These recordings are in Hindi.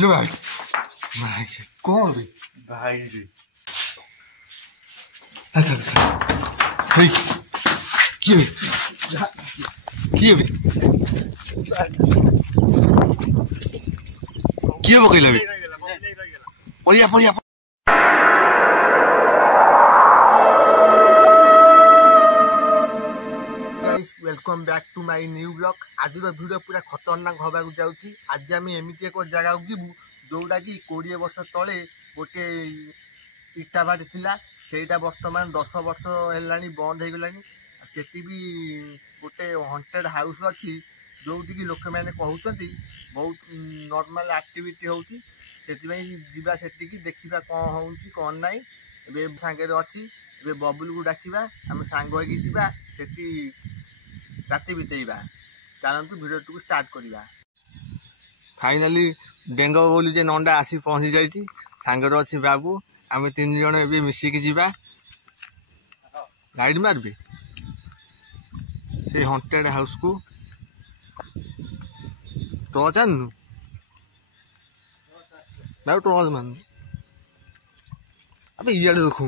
लो भाई भाई कौन रे भाई रे अच्छा अच्छा हे किए किए किए पकइला बे पलिया पलिया welcome back to my new blog. आज वीडियो पूरा खतरनाक हवा जाऊँगी। आज आम एमती एक जगह जीवु जोटा कि 20 वर्ष तले गोटे इटा भाटी थिला सेटा वर्तमान 10 वर्ष है बंद हो गलानी। सेठी भी गोटे हंटेड हाउस अच्छी जो लोक मैंने कहते बहुत नॉर्मल एक्टिविटी होची जीवा सेठी देखा कौन हो कौन ना सांगे अच्छी बबुल को डाकिबा आम सांग होगा सेठी राति बितेबा। चलतु भिडियो स्टार्ट करवा। फाइनाली डेंग बोली जे नंडा आसी पहुंची जाइए सांगर अच्छी बाबू आम 3 जन ए मिसिकी जीवा गाइड मारबे से हंटेड हाउस को टॉर्च आनु बाबू टॉर्च मान अब इे देखू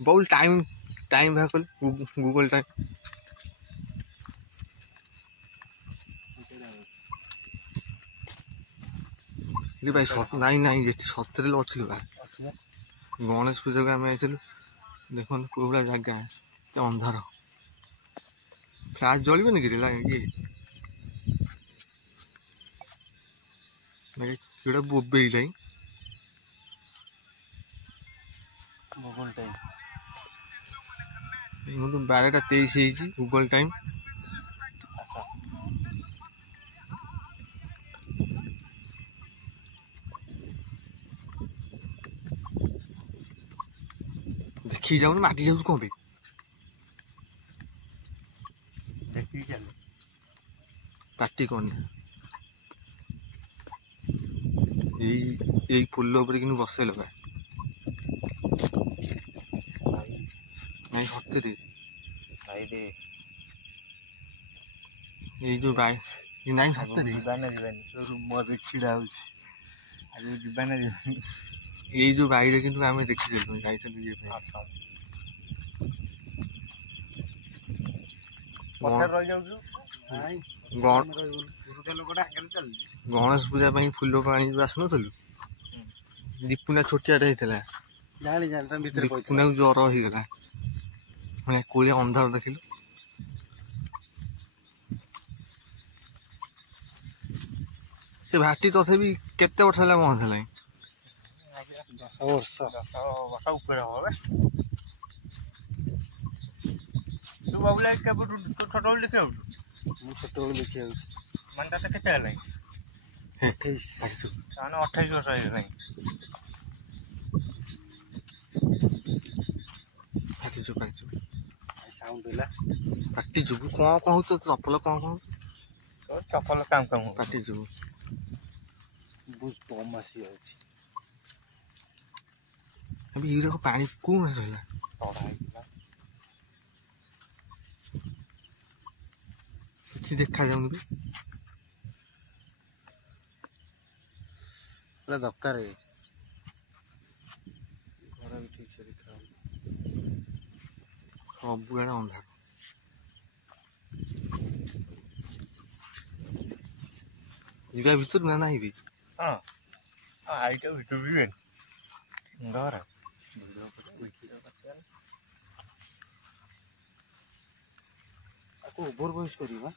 बहुत टाइम टाइम भाग गूगल टाइम भाई नाई नाई सतरे अच्छी गणेश पूजा को आम आइलु देख कौड़ा जगह अंधार फ्लाश जलबे कि किड़ा बोबे गूगल टाइम 12:23 गूगल टाइम। देखी जाऊन माटी जाऊँ कौन पार्टी कौन यही फुल कि बसे लगा नहीं सतरे ये जो बाई नहीं सतरे रूम छिड़ा ये जो बाई कि आम देखी गणेश पूजा फुल पानी आसनु दीपुना छोटिया दीपुना ज्वर हो गला मैं कोलिया अंधार देखिलु से भाटी तथापि केते वर्ष है बंद है 10 वर्ष ऊपर हम तू बाबुला छोट बेलू देखी छोट बेलू देखी मान के 28 वर्ष है साउंड है पार्टी जुगु कौन कौन तो चपल कौन कौन चपल काम काम पार्टी जुगु बुझ बम आसी अभी ये देखो पानी कौन रहला किसी देखा जाऊन भी पूरा दरकार है घर भी ठीक से देखा सब अंधार जगह भीतर ना नहीं भी हाँ आईटा भीतर भी घर ओभर वॉइस करवा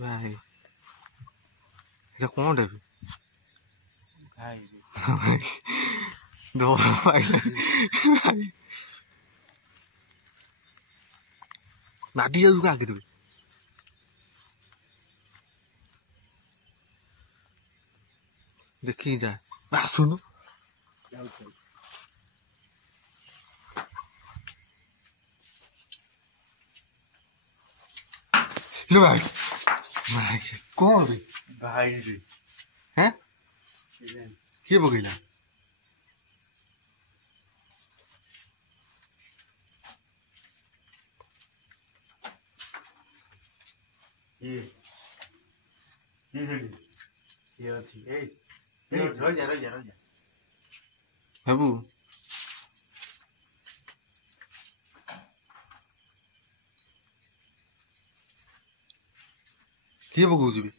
भाई ये कौन है भाई डर भाई माटी जाऊ आगे देवी देखी जा सुनो लो भाई भाई कौन रे भाई रे हैं किए पकइला ये अच्छी रह जा बाबू किए पकाउछु बे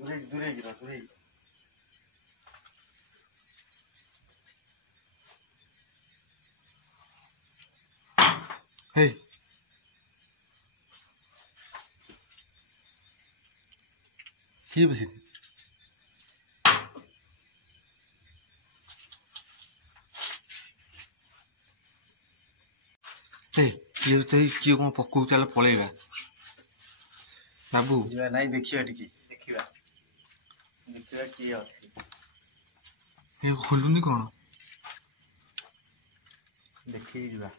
दूरे गिरा दूरे हे किए बसे हे किए तो किए कोन पकाउ चल पळेगा बाबू ଯିବା ନାଇଁ ଦେଖିବା ଟିକେ ଦେଖିବା କିଏ ଅଛି ये खोलुनी कौन ଦେଖିକି ଯିବା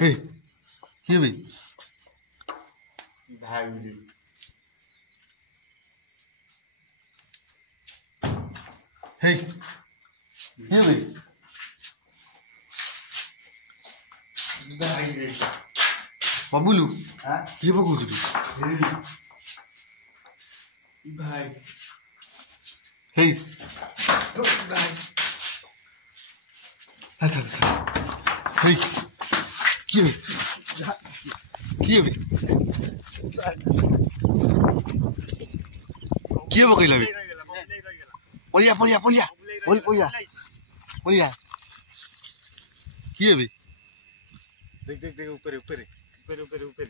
हे किए बे ଭାଇ हे किए बे बाबूलू हां किए पकाउछु बे भाई हे भाई अच्छा हे किए बे किए पकइला बे पलिया पलिया पलिया ओइ पलिया पलिया किए बे देख देख देख ऊपर ऊपर ऊपर ऊपर ऊपर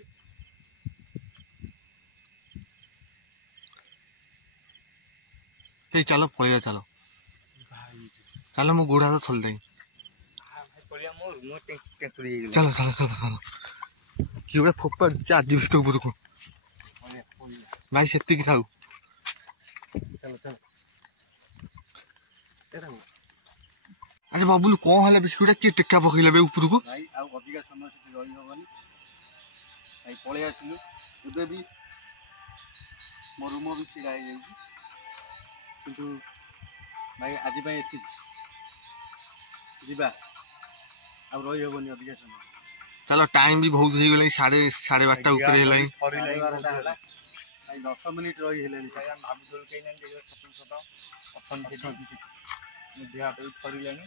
हे चलो पलिया चलो भाई चलो मो गोड़ा तो थल दे हां भाई पड़िया मोर मोर टेंकुरी गेला चलो चलो चलो चलो कि बे फोपा चार्ज भी तो बुरको भाई सेत्ती की थाउ चलो चलो एरा अरे बाबूलू कौन हला बिस्कुटा कि टेक्का पकइला बे ऊपर को भाई आ अधिका समय से रही होबनी भाई पळे आसिलु उदे भी मोर रूम भी छिड़ा हो जाई किंतु भाई आज भाई एति जीवा आ रही होबनी अधिका समय चलो टाइम भी बहुत हो गला 12:30 ऊपर हेलाई भाई 10 मिनिट रही हेलेनी भाई हम भाबुल के नहीं देखो सपन सदा अपन देहा तो फरिलानी